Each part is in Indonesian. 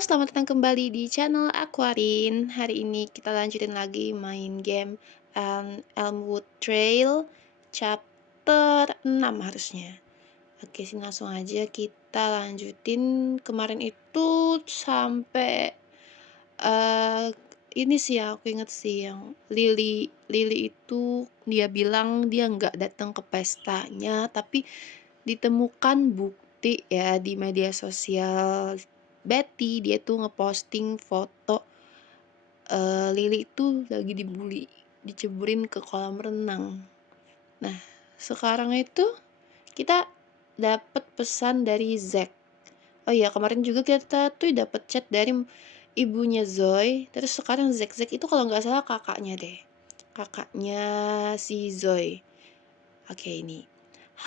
Selamat datang kembali di channel Aquarin. Hari ini kita lanjutin lagi main game Elmwood Trail chapter 6 harusnya. Oke, sini langsung aja kita lanjutin. Kemarin itu sampai eh ini sih aku inget sih yang Lily itu dia bilang dia nggak datang ke pestanya, tapi ditemukan bukti ya di media sosial Betty. Dia tuh ngeposting foto Lily itu lagi dibully, diceburin ke kolam renang. Nah, sekarang itu kita dapat pesan dari Zack. Oh iya, kemarin juga kita tuh dapat chat dari ibunya Zoe. Terus sekarang Zack itu kalau nggak salah kakaknya deh. Kakaknya si Zoe. Oke, ini.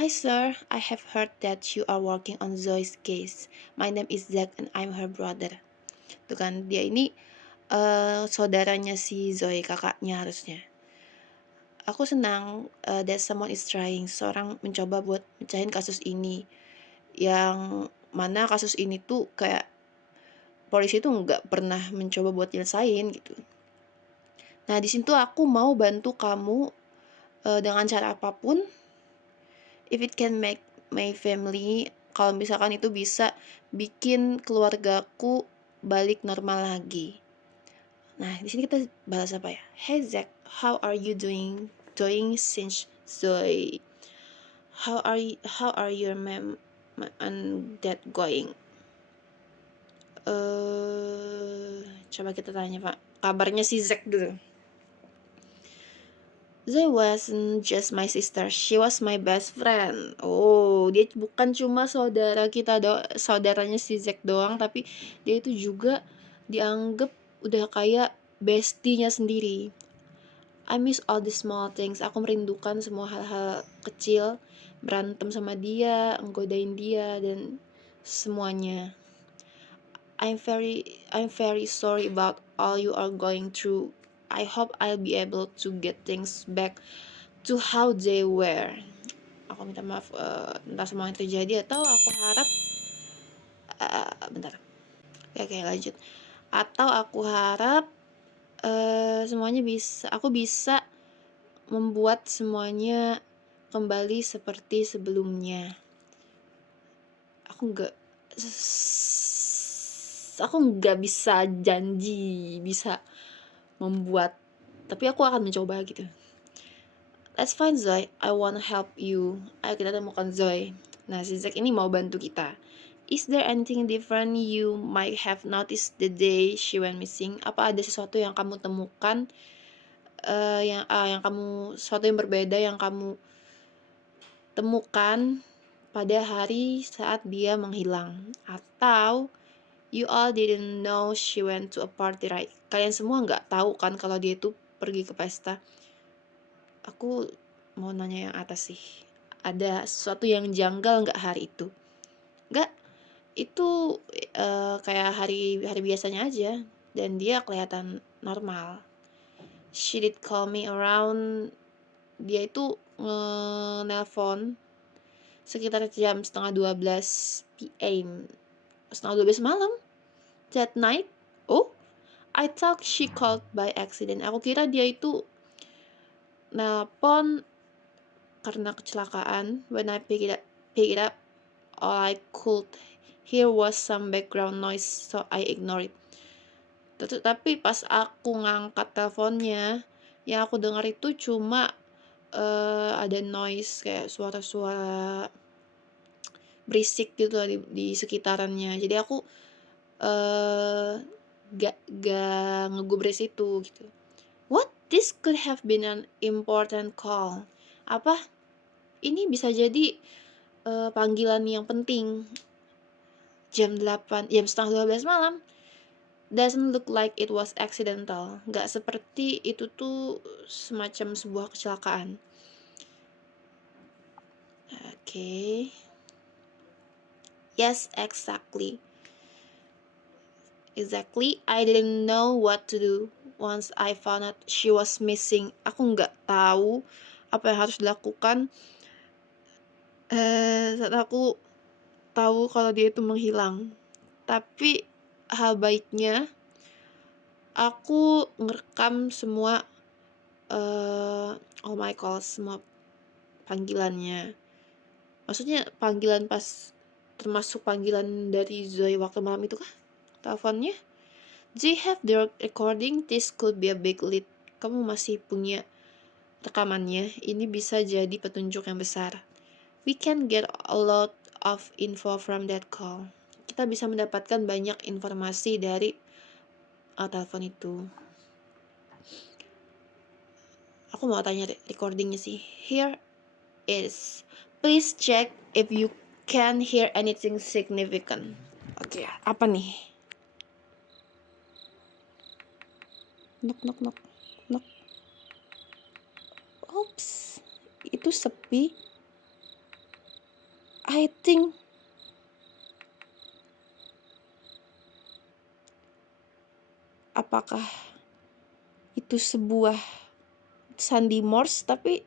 Hi sir, I have heard that you are working on Zoe's case. My name is Zack and I'm her brother. Tuh kan, dia ini saudaranya si Zoe, kakaknya harusnya. Aku senang that someone is trying, seorang mencoba buat mecahin kasus ini. Yang mana kasus ini tuh kayak polisi tuh nggak pernah mencoba buat nyelesain gitu. Nah, di situ aku mau bantu kamu dengan cara apapun. If it can make my family, kalau misalkan itu bisa bikin keluargaku balik normal lagi. Nah, di sini kita bahas apa ya? Hey Zack, how are you doing since Zoe? How are your mom and dad going? Coba kita tanya Pak. Kabarnya si Zack dulu. Zoe wasn't just my sister, she was my best friend. Oh, dia bukan cuma saudaranya si Zack doang, tapi dia itu juga dianggap udah kayak bestinya sendiri. I miss all the small things. Aku merindukan semua hal-hal kecil, berantem sama dia, nggodain dia, dan semuanya. I'm very sorry about all you are going through. I hope I'll be able to get things back to how they were. Aku minta maaf entah semua yang terjadi, atau aku harap bentar. Oke, lanjut. Atau aku harap aku bisa membuat semuanya kembali seperti sebelumnya. Aku nggak bisa janji bisa membuat, tapi aku akan mencoba gitu. Let's find Zoe, I wanna help you. Ayo kita temukan Zoe. Nah, si Zack ini mau bantu kita. Is there anything different you might have noticed the day she went missing? Apa ada sesuatu yang kamu temukan sesuatu yang berbeda yang kamu temukan pada hari saat dia menghilang? Atau you all didn't know she went to a party, right? Kalian semua nggak tahu kan kalau dia itu pergi ke pesta. Aku mau nanya yang atas sih. Ada sesuatu yang janggal nggak hari itu? Nggak, itu kayak hari biasanya aja, dan dia kelihatan normal. She did call me around. Dia itu nelpon sekitar jam setengah 12 PM, setengah 12 malam that night. Oh, I thought she called by accident. Aku kira dia itu nelpon karena kecelakaan. When I pick it up, all I could hear was some background noise, so I ignored it. Tapi pas aku ngangkat teleponnya, yang aku dengar itu cuma ada noise kayak suara-suara berisik gitu di sekitarannya. Jadi aku gak ngegubris itu gitu. What? This could have been an important call. Apa? Ini bisa jadi panggilan yang penting. Jam setengah 12 malam. Doesn't look like it was accidental. Gak seperti itu tuh semacam sebuah kecelakaan. Okay. Yes, exactly. I didn't know what to do once I found out she was missing. Aku nggak tahu apa yang harus dilakukan saat aku tahu kalau dia itu menghilang. Tapi hal baiknya aku ngerekam semua all my calls, semua panggilannya. Maksudnya panggilan termasuk panggilan dari Zoe waktu malam itu kah? Teleponnya? Do you have the recording? This could be a big lead. Kamu masih punya rekamannya? Ini bisa jadi petunjuk yang besar. We can get a lot of info from that call. Kita bisa mendapatkan banyak informasi dari telepon itu. Aku mau tanya recordingnya sih. Here is. Please check if you can hear anything significant. Oke, apa nih? Knock, knock, knock, knock. Oops, itu sepi. I think apakah itu sebuah sandi Morse, tapi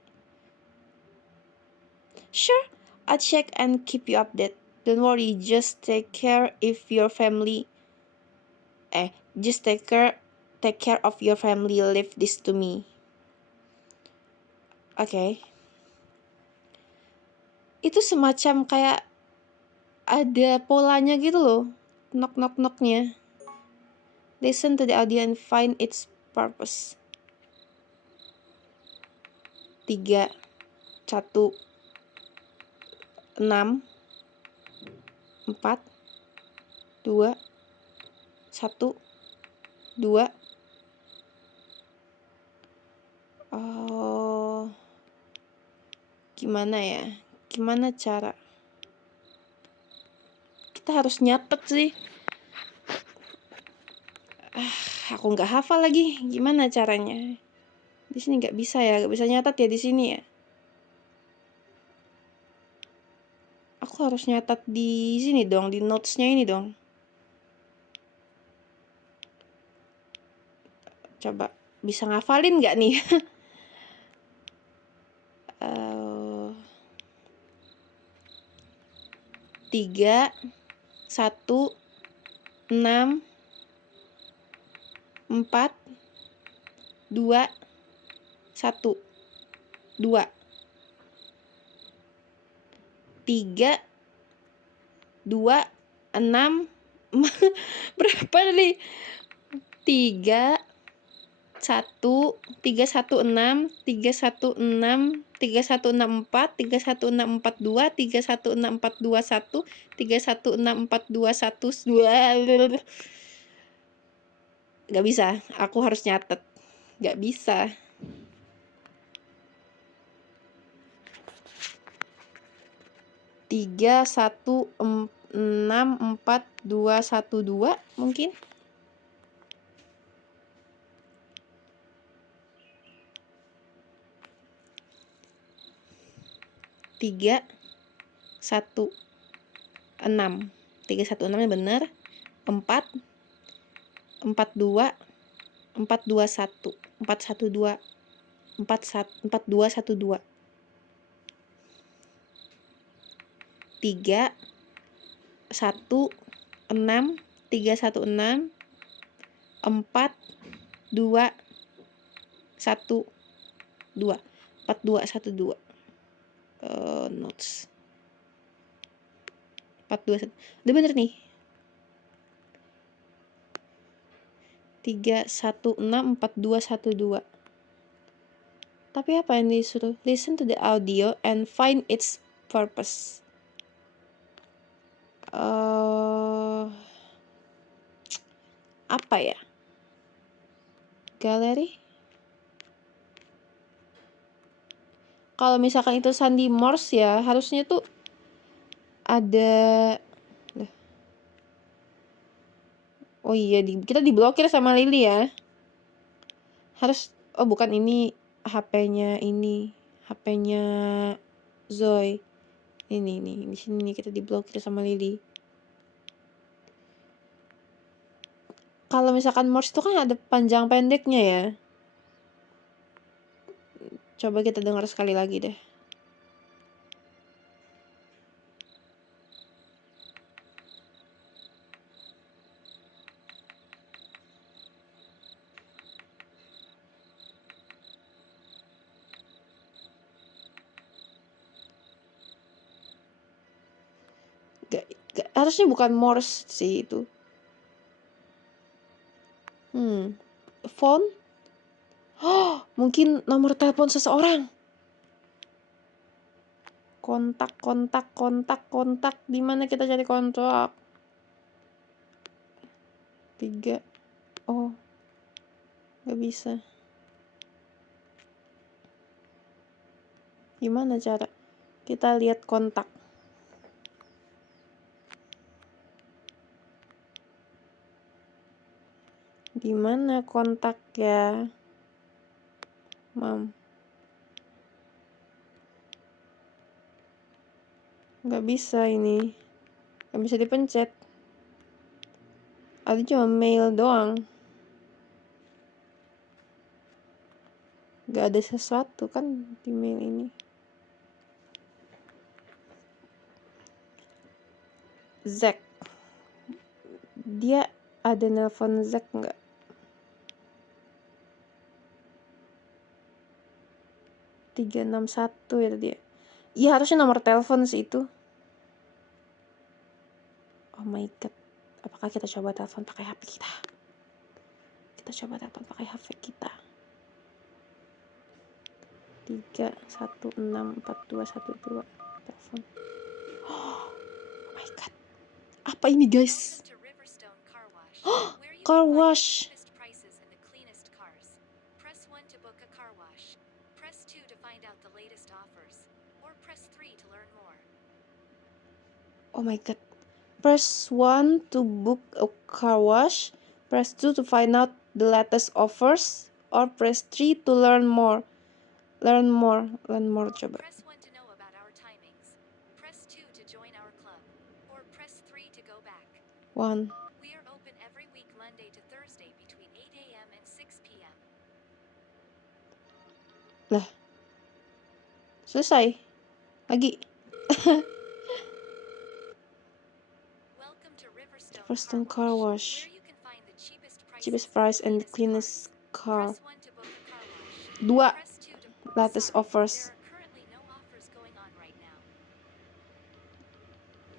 sure, I'll check and keep you updated. Don't worry, just take care of your family. Leave this to me. Okay. Itu semacam kayak ada polanya gitu loh. Knock knock knocknya. Listen to the audio and find its purpose. 3 1 6 4 2 1 2. Oh, gimana ya? Gimana cara? Kita harus nyatet sih. Aku nggak hafal lagi. Gimana caranya? Di sini nggak bisa ya, nggak bisa nyatet ya di sini ya. Aku harus nyatet di sini dong, di notes-nya ini dong. Coba bisa ngafalin nggak nih? 3 1 6 4 2 1 2 3 2 6 berapa nih? 3 1 3 1 6 3 1 6 3 1 6 4 3 1 6 4 2 3 1 6 4 2 1 3 1 6 4 2 1 2. Gak bisa, aku harus nyatet. Gak bisa. 3 1 6 4 2 1 2 mungkin. 3 1 6 3 1 6 bener. 4 4 2 4 2 1 4 1 2 4 2 1 2 3 1 6 3 1 6 4 2 1 2 4 2 1 2 notes 4 2 1. Udah bener nih. 3 1 6 4 2 1 2. Tapi apa yang disuruh? Listen to the audio and find its purpose. Apa ya? Galeri? Kalau misalkan itu sandi Morse ya, harusnya tuh ada. Oh iya, kita diblokir sama Lily ya. Harus, oh bukan, ini HP-nya Zoe. Ini di sini kita diblokir sama Lily. Kalau misalkan Morse itu kan ada panjang pendeknya ya. Coba kita dengar sekali lagi deh. harusnya bukan Morse sih itu. Phone? Mungkin nomor telepon seseorang. Kontak. Di mana kita cari kontak? 3. Oh, nggak bisa. Gimana cara kita lihat kontak? Di mana kontak ya, Mam? Nggak bisa ini. Nggak bisa dipencet. Ada cuma mail doang. Nggak ada sesuatu kan di mail ini. Zack. Dia ada nelpon Zack nggak? 361 ya dia. Iya harusnya nomor telepon sih itu. Oh my god. Apakah kita coba telepon pakai HP kita? Kita coba telepon pakai HP kita. 3164212 telepon. Oh my god. Apa ini guys? Car wash. Oh my god. Press 1 to book a car wash. Press 2 to find out the latest offers. Or press 3 to learn more. Learn more coba. Press 1 to know about our timings. Press 2 to join our club. Or press 3 to go back. 1. We are open every week Monday to Thursday between 8 a.m. and 6 p.m. Lah. Selesai. Lagi. Welcome to Riverstone Car Wash. where you can find the Cheapest price and the cleanest car. Press 1 to book a car wash. 2. Press 2 to Latest offers. There are currently no offers going on right now.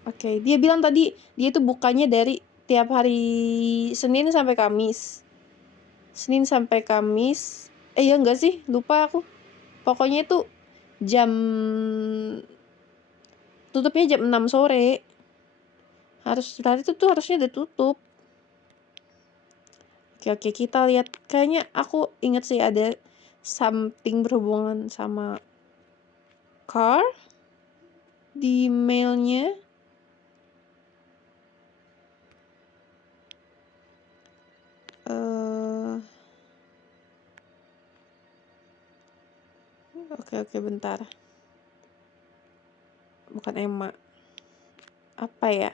Oke, dia bilang tadi dia itu bukanya dari tiap hari Senin sampai Kamis. Senin sampai Kamis. Ya enggak sih, lupa aku. Pokoknya itu tutupnya jam 6 sore. Hari itu tuh harusnya udah tutup. Oke, kita lihat. Kayaknya aku inget sih ada something berhubungan sama car di mailnya. Oke, bentar. Bukan Emma. Apa ya?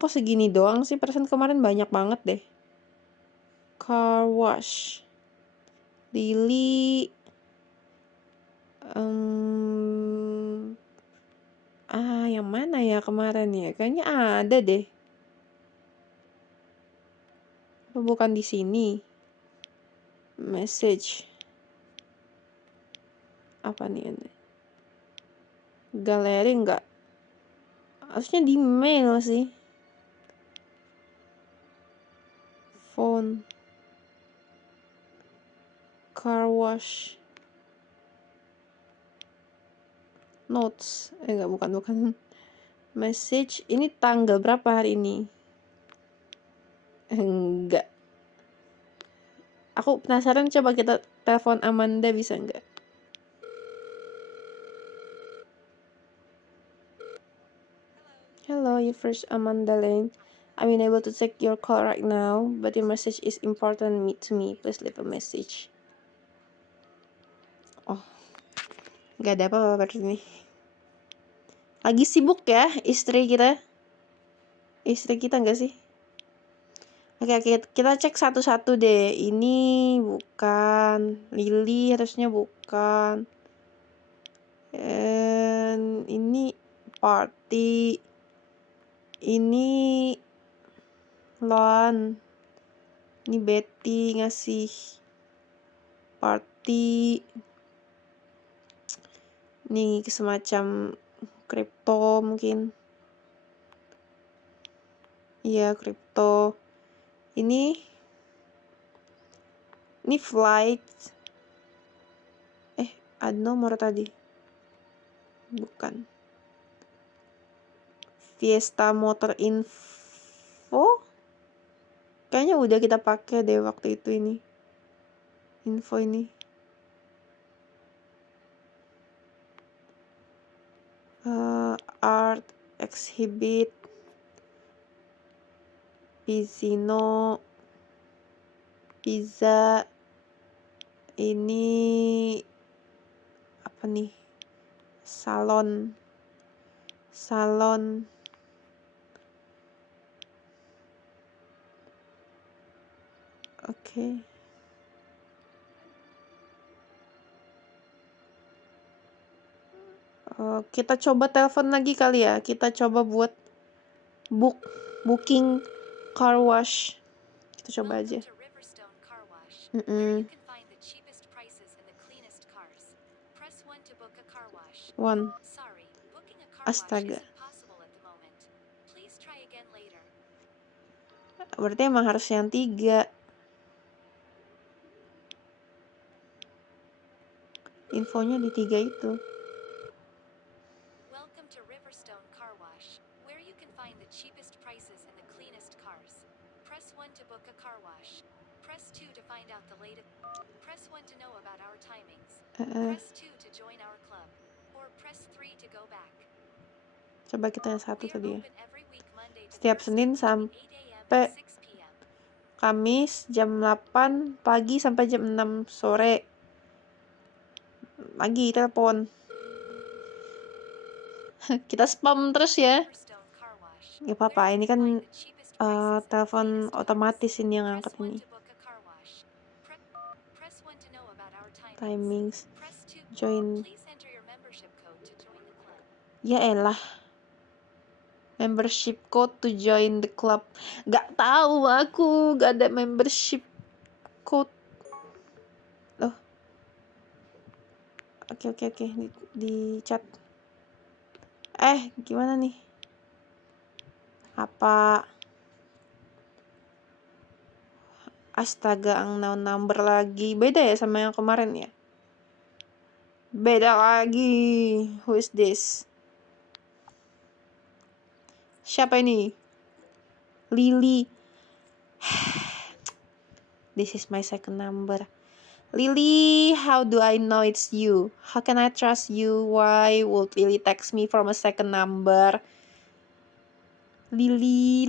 Kok segini doang sih? Persen kemarin banyak banget deh. Car wash. Lily. Yang mana ya kemarin ya? Kayaknya ada deh. Bukan di sini. Message. Apa nih ini? Galeri enggak? Harusnya di mail sih. Phone. Car wash. Notes. Enggak, bukan. Message. Ini tanggal berapa hari ini? Enggak. Aku penasaran, coba kita telepon Amanda, bisa enggak? Hello, you first Amanda Lane. I'm unable to take your call right now, but your message is important to me. Please leave a message. Oh, nggak ada apa-apa berarti ini. Lagi sibuk ya istri kita? Istri kita nggak sih? Oke, kita cek satu-satu deh. Ini bukan. Lily harusnya bukan. And ini party. Ini Loan. Ini Betty ngasih party. Ini semacam kripto mungkin. Iya, crypto. Ini flight. Ada nomor tadi. Bukan. Fiesta Motor Info. Kayaknya udah kita pakai deh waktu itu ini. Info ini. Art exhibit. Pisino. Pizza. Ini apa nih? Salon. Oke. Kita coba telepon lagi kali ya. Kita coba buat booking car wash. Kita coba aja. Welcome to Riverstone Car Wash, where you Mm-mm. can find the cheapest prices and the cleanest cars. Press 1 to book a car wash. One. Sorry, booking a car wash Astaga. isn't possible at the moment. Please try again later. Berarti emang harus yang 3. Infonya di 3 itu. Welcome to Riverstone Car Wash, where you can find the cheapest prices and the cleanest cars. Press 1 to book a car wash. Press 2 to find out the latest. Press 1 to know about our timings. Press 2 to join our club. Or press 3 to go back. Coba kita yang satu We are tadi ya. open every week Monday to Setiap Thursday Senin between 8 a.m. sampai and 6 p.m. Kamis jam 8 pagi sampai jam 6 sore. Lagi telepon. Kita spam terus ya. Riverstone Car Wash, Gak where apa-apa, you ini can kan find the cheapest prices and the telepon cleanest cars. otomatis ini yang Press angkat 1 ini. to book a car wash. Press 1 to know about our timings. Timings. Press 2. Join. Please enter your membership code to join the club. Ya elah. Membership code to join the club. Gak tahu aku, gak ada membership code. Loh. Oke. Di chat. Gimana nih? Apa? Astaga, unknown number lagi. Beda ya sama yang kemarin ya? Beda lagi. Who is this? Siapa ini? Lily. This is my second number. Lily, how do I know it's you? How can I trust you? Why would Lily text me from a second number? Lily.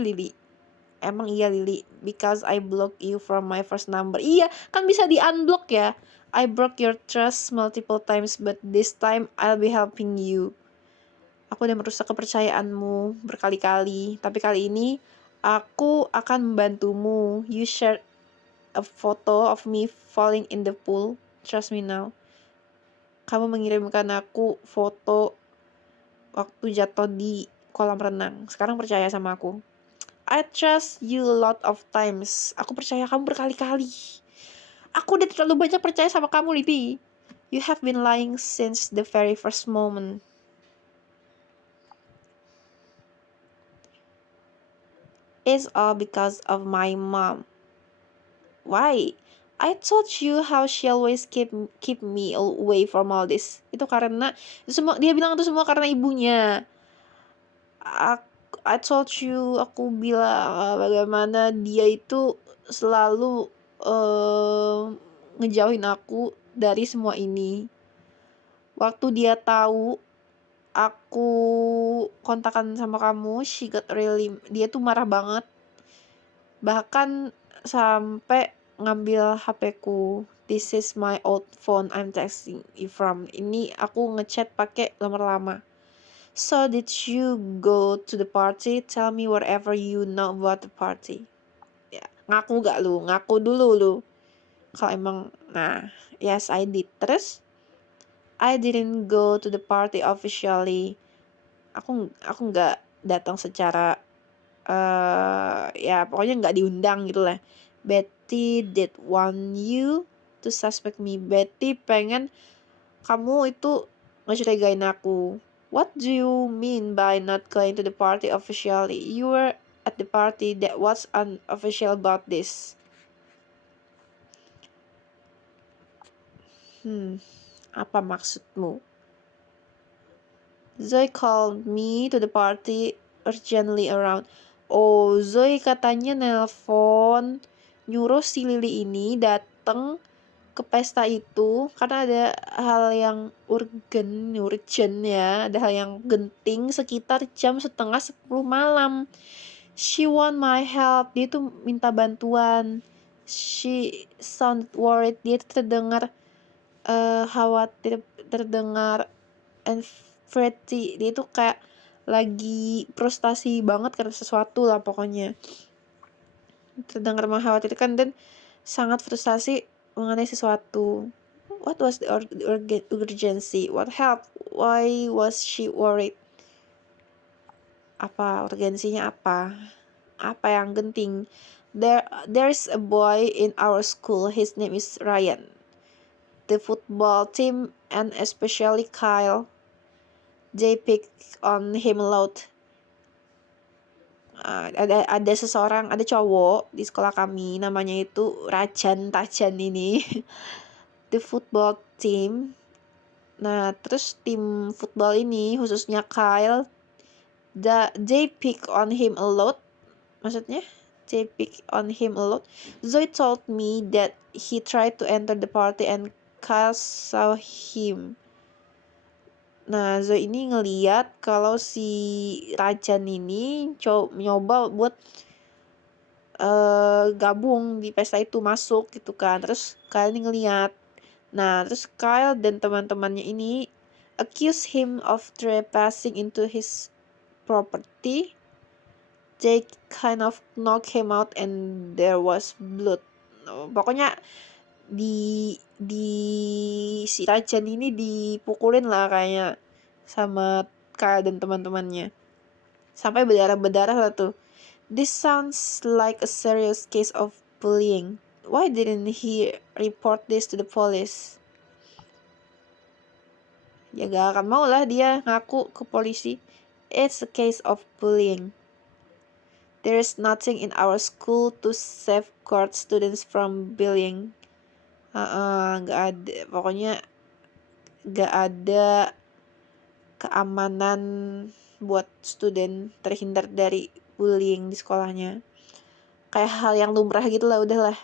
Emang iya Lily, because I blocked you from my first number. Iya, kan bisa di-unblock ya. I broke your trust multiple times, but this time I'll be helping you. Aku udah merusak kepercayaanmu berkali-kali, tapi kali ini aku akan membantumu. You shared a photo of me falling in the pool. Trust me now. Kamu mengirimkan aku foto waktu jatuh di kolam renang. Sekarang percaya sama aku. I trust you a lot of times. Aku percaya kamu berkali-kali. Aku udah terlalu banyak percaya sama kamu, Lily. You have been lying since the very first moment. It's all because of my mom. Why? I told you how she always keep me away from all this. Itu karena dia bilang itu semua karena ibunya. I told you, aku bilang bagaimana dia itu selalu ngejauhin aku dari semua ini. Waktu dia tahu aku kontakan sama kamu, dia tuh marah banget. Bahkan sampai ngambil HP-ku. This is my old phone I'm texting you from. Ini aku ngechat pakai nomor lama. So did you go to the party? Tell me whatever you know about the party. Ya, ngaku gak lu? Ngaku dulu lu. Kalau emang, yes I did. Terus, I didn't go to the party officially. Aku nggak datang secara, ya pokoknya nggak diundang gitu lah. Betty did want you to suspect me. Betty pengen kamu itu ngecurigain aku. What do you mean by not going to the party officially? You were at the party that was unofficial about this. Apa maksudmu? Zoe called me to the party urgently around. Oh, Zoe katanya nelpon nyuruh si Lily ini datang ke pesta itu karena ada hal yang urgent ya, ada hal yang genting sekitar jam 9:30 malam. She want my help, dia tuh minta bantuan. She sound worried, dia terdengar khawatir, terdengar anxiety, dia tuh kayak lagi frustasi banget karena sesuatu lah pokoknya. Terdengar mengkhawatirkan dan sangat frustasi mengenai sesuatu. What was the urgency? What help? Why was she worried? Apa urgensinya apa? Apa yang genting? There's a boy in our school. His name is Ryan. The football team and especially Kyle, they pick on him a lot. Ada seseorang, ada cowok di sekolah kami namanya itu Rajan Tajan ini. The football team. Nah, terus tim football ini khususnya Kyle, they pick on him a lot. Maksudnya they pick on him a lot. Zoe told me that he tried to enter the party and Kyle saw him. Nah, Zoe ini ngeliat kalau si Rajan ini nyoba buat gabung di pesta itu, masuk gitu kan. Terus Kyle ini ngeliat. Nah, terus Kyle dan teman-temannya ini accuse him of trespassing into his property. They kind of knock him out and there was blood. Pokoknya di si Rajan ini dipukulin lah kayaknya sama Kyle dan teman-temannya sampai berdarah-berdarah lah tuh. This sounds like a serious case of bullying. Why didn't he report this to the police? Ya gak akan mau lah dia ngaku ke polisi. It's a case of bullying. There is nothing in our school to safeguard students from bullying. Gak ada, pokoknya gak ada keamanan buat student terhindar dari bullying di sekolahnya. Kayak hal yang lumrah gitu lah, udahlah.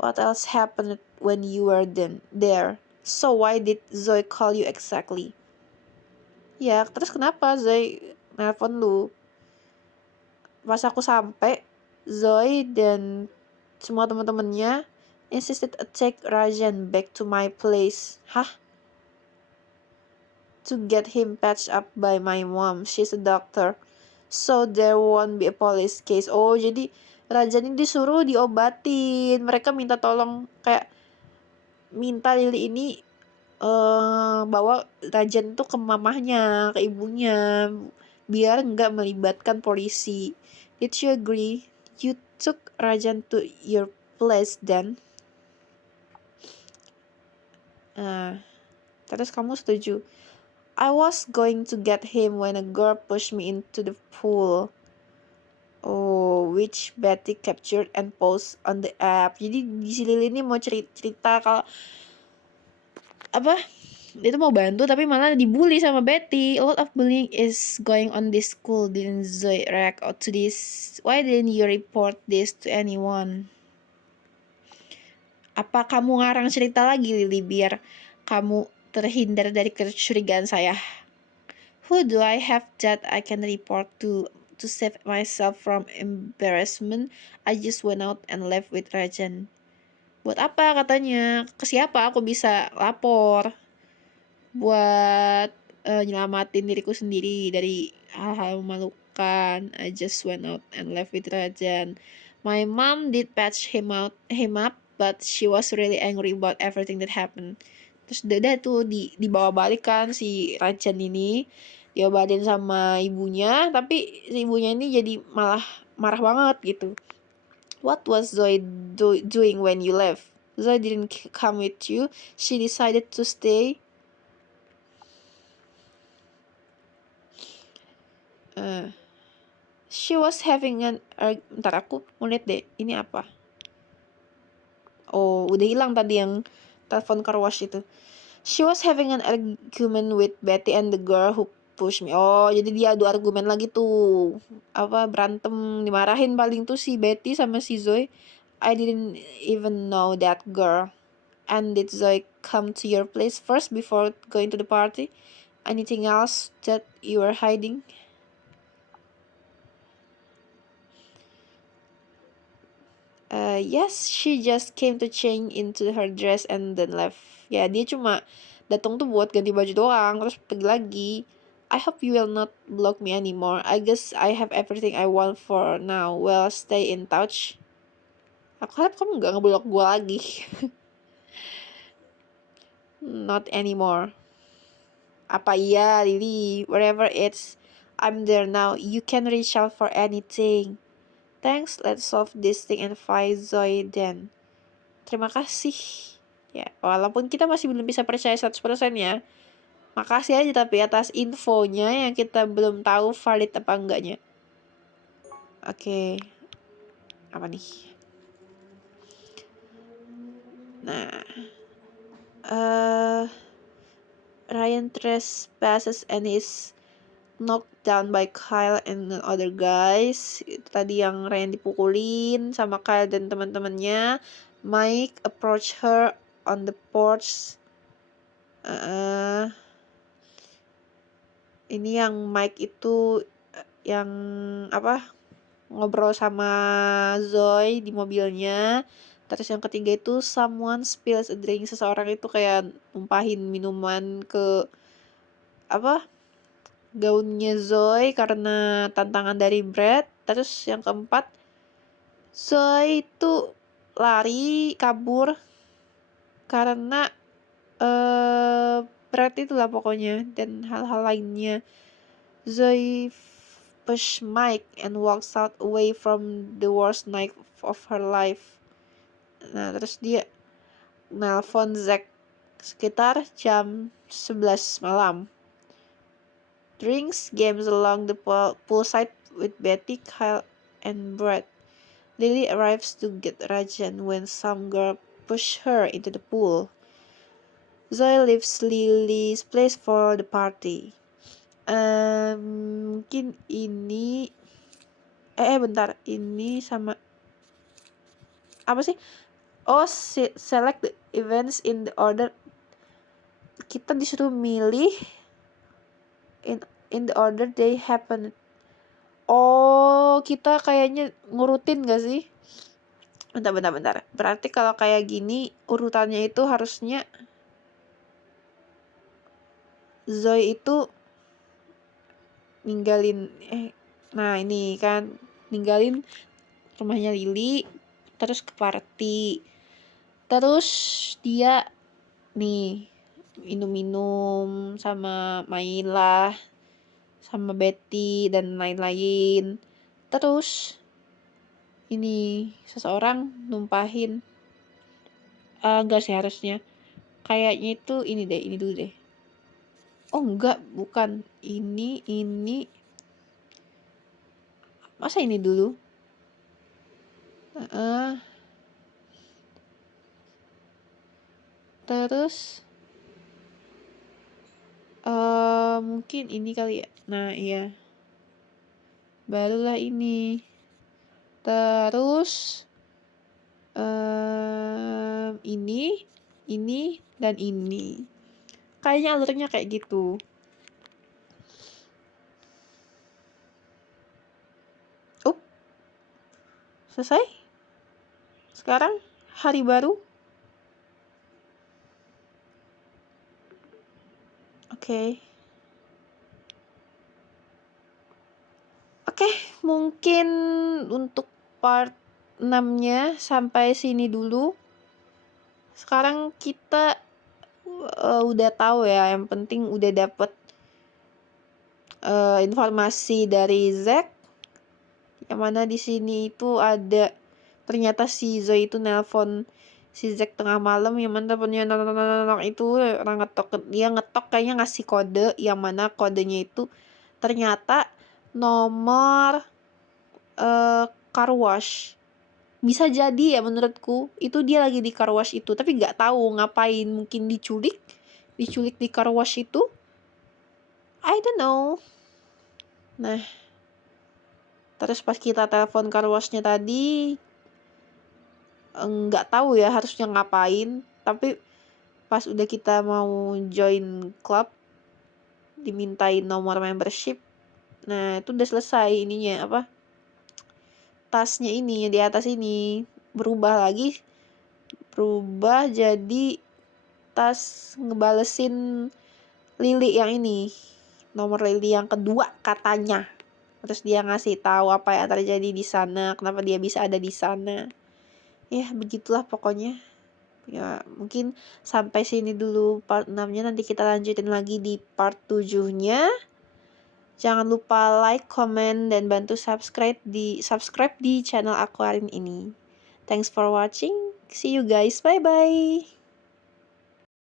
What else happened when you were there? So why did Zoe call you exactly? Ya, terus kenapa Zoe nelpon lu? Pas aku sampai, Zoe dan semua teman-temannya insisted to take Rajan back to my place. Hah? To get him patched up by my mom. She's a doctor. So there won't be a police case. Oh, jadi Rajan ini disuruh diobatin. Mereka minta tolong, kayak minta Lily ini bawa Rajan tuh ke mamahnya, ke ibunya, biar nggak melibatkan polisi. Did you agree? You took Rajan to your place then? Terus kamu setuju? I was going to get him when a girl pushed me into the pool. Oh, which Betty captured and post on the app. Jadi di sini ini mau cerita kalau apa? Dia tuh mau bantu tapi malah dibully sama Betty. A lot of bullying is going on this school. Didn't Zoe react out to this? Why didn't you report this to anyone? Apa kamu ngarang cerita lagi, Lily, biar kamu terhindar dari kecurigaan saya? Who do I have that I can report to save myself from embarrassment? I just went out and left with Rajan. Buat apa katanya? Ke siapa aku bisa lapor? Buat nyelamatin diriku sendiri dari hal-hal memalukan. I just went out and left with Rajan. My mom did patch him up, but she was really angry about everything that happened. Terus udah tuh dibawa balik kan si Rajan ini, diobatin sama ibunya, tapi si ibunya ini jadi malah marah banget gitu. What was Zoe doing when you left? Zoe didn't come with you. She decided to stay. She was having an bentar, aku mau lihat deh ini apa. Oh, udah hilang tadi yang telepon car wash itu. She was having an argument with Betty and the girl who pushed me. Oh, jadi dia adu argumen lagi tuh. Apa, berantem, dimarahin paling tuh si Betty sama si Zoe. I didn't even know that girl. And did Zoe come to your place first before going to the party? Anything else that you were hiding? Yes, she just came to change into her dress and then left. Ya, dia cuma datang tuh buat ganti baju doang, terus pergi lagi. I hope you will not block me anymore. I guess I have everything I want for now. Well, stay in touch. Aku harap kamu gak ngeblok gue lagi. Not anymore. Apa iya, Lily? Wherever it's, I'm there now. You can reach out for anything. Thanks, let's solve this thing and find Zoe then. Terima kasih. Ya, walaupun kita masih belum bisa percaya 100% ya. Makasih aja tapi atas infonya yang kita belum tahu valid apa enggaknya. Oke. Apa nih? Nah. Ryan trespasses and is knocked down by Kyle and the other guys. Itu tadi yang Ryan dipukulin sama Kyle dan teman-temannya. Mike approach her on the porch. Ini yang Mike itu yang apa, ngobrol sama Zoe di mobilnya. Terus yang ketiga itu someone spills a drink. Seseorang itu kayak numpahin minuman ke apa, gaunnya Zoe karena tantangan dari Brad. Terus yang keempat, Zoe itu lari kabur karena Brad itulah pokoknya dan hal-hal lainnya. Zoe push Mike and walks out away from the worst night of her life. Nah, terus dia nelpon Zack sekitar jam 11 malam. Drinks, games along the poolside with Betty, Kyle, and Brad. Lily arrives to get Rajan when some girl push her into the pool. Zoe leaves Lily's place for the party. Mungkin ini bentar, ini sama apa sih? Oh, select the events in the order. Kita disuruh milih in the order they happen. Oh, kita kayaknya ngurutin gak sih? Bentar. Berarti kalau kayak gini urutannya itu harusnya Zoe itu ninggalin nah ini kan ninggalin rumahnya Lily terus ke party. Terus dia nih minum-minum sama main lah sama Betty dan lain-lain. Terus ini seseorang numpahin enggak sih harusnya. Kayaknya itu ini dulu deh. Oh enggak, bukan. Ini masa ini dulu? Terus mungkin ini kali ya. Nah, iya. Barulah ini. Terus ini dan ini. Kayaknya alurnya kayak gitu. Selesai? Sekarang hari baru. Oke, mungkin untuk part 6-nya sampai sini dulu. Sekarang kita udah tahu ya, yang penting udah dapet informasi dari Zack. Yang mana di sini itu ada ternyata si Zoe itu nelpon si Zack tengah malam, yang mana teleponnya nok itu orang ngetok kayaknya ngasih kode, yang mana kodenya itu ternyata nomor car wash. Bisa jadi ya menurutku itu dia lagi di car wash itu, tapi nggak tahu ngapain, mungkin diculik di car wash itu, I don't know. Nah, terus pas kita telepon car washnya tadi, nggak tahu ya harusnya ngapain, tapi pas udah kita mau join club, dimintain nomor membership, nah itu udah selesai ininya apa, tasnya ini di atas ini berubah jadi tas ngebalesin Lily yang ini, nomor Lily yang kedua katanya. Terus dia ngasih tahu apa yang terjadi di sana, kenapa dia bisa ada di sana. Ya, begitulah pokoknya. Ya, mungkin sampai sini dulu part 6-nya, nanti kita lanjutin lagi di part 7-nya. Jangan lupa like, comment, dan bantu subscribe di channel Aquarin ini. Thanks for watching. See you guys. Bye-bye.